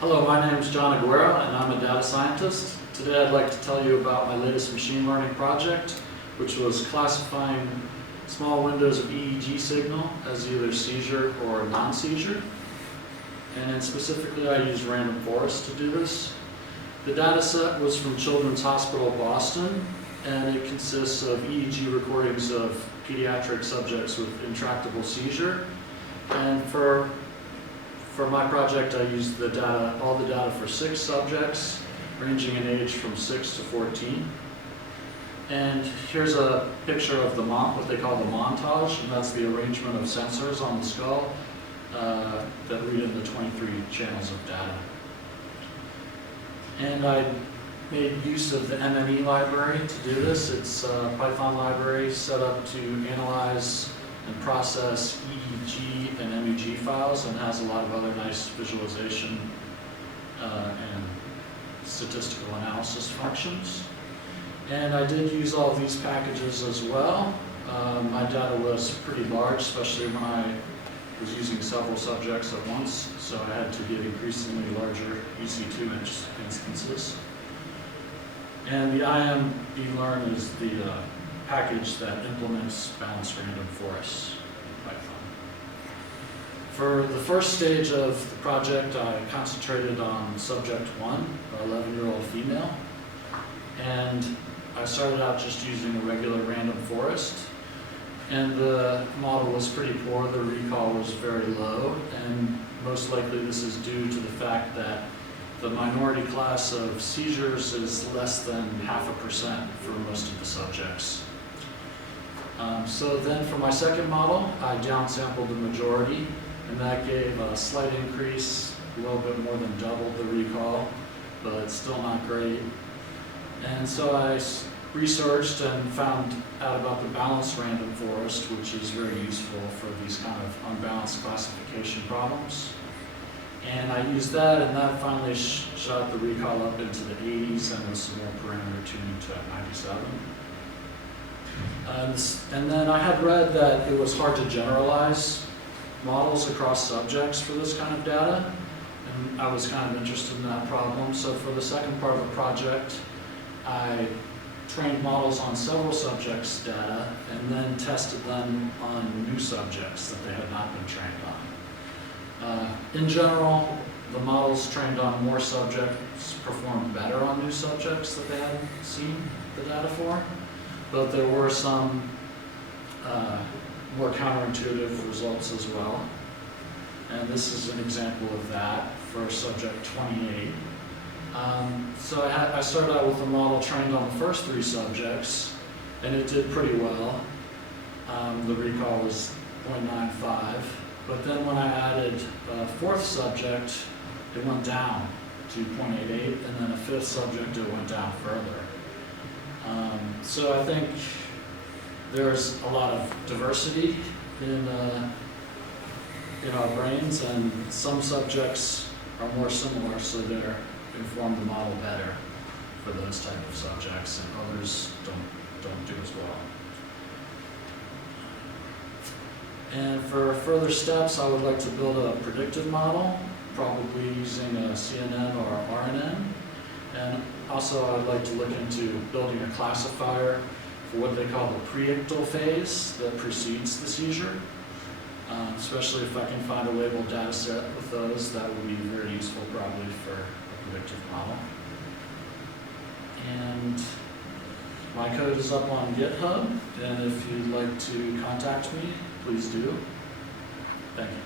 Hello, my name is John Aguero and I'm a data scientist. Today I'd like to tell you about my latest machine learning project, which was classifying small windows of EEG signal as either seizure or non-seizure. And specifically I used random forest to do this. The data set was from Children's Hospital Boston, and it consists of EEG recordings of pediatric subjects with intractable seizure. And for my project, I used all the data for 6 subjects, ranging in age from 6 to 14. And here's a picture of what they call the montage, and that's the arrangement of sensors on the skull that read in the 23 channels of data. And I made use of the MME library to do this. It's a Python library set up to analyze and process EEG and MEG files, and has a lot of other nice visualization and statistical analysis functions. And I did use all of these packages as well. My data was pretty large, especially when I was using several subjects at once, so I had to get increasingly larger EC2 instances. And the IMBlearn is the package that implements balanced random forests in Python. For the first stage of the project, I concentrated on subject 1, an 11-year-old female. And I started out just using a regular random forest. And the model was pretty poor, the recall was very low, and most likely this is due to the fact that the minority class of seizures is less than 0.5% for most of the subjects. So then for my second model, I downsampled the majority, and that gave a slight increase, a little bit more than double the recall, but still not great. And so I researched and found out about the balanced random forest, which is very useful for these kind of unbalanced classification problems. And I used that, and that finally shot the recall up into the 80s, and with some more parameter tuning to 97. And then I had read that it was hard to generalize models across subjects for this kind of data, and I was kind of interested in that problem. So for the second part of the project, I trained models on several subjects' data and then tested them on new subjects that they had not been trained on. In general, the models trained on more subjects performed better on new subjects that they hadn't seen the data for, but there were some more counterintuitive results as well. And this is an example of that for subject 28. So I started out with a model trained on the first 3 subjects, and it did pretty well. The recall was 0.95, but then when I added a 4th subject, it went down to 0.88, and then a 5th subject, it went down further. So I think there's a lot of diversity in our brains, and some subjects are more similar, so they're inform the model better for those type of subjects, and others don't do as well. And for further steps, I would like to build a predictive model, probably using a CNN or RNN. And also I'd like to look into building a classifier for what they call the preictal phase that precedes the seizure. Especially if I can find a labeled data set with those, that would be very useful probably for predictive model. And my code is up on GitHub, and if you'd like to contact me, please do. Thank you.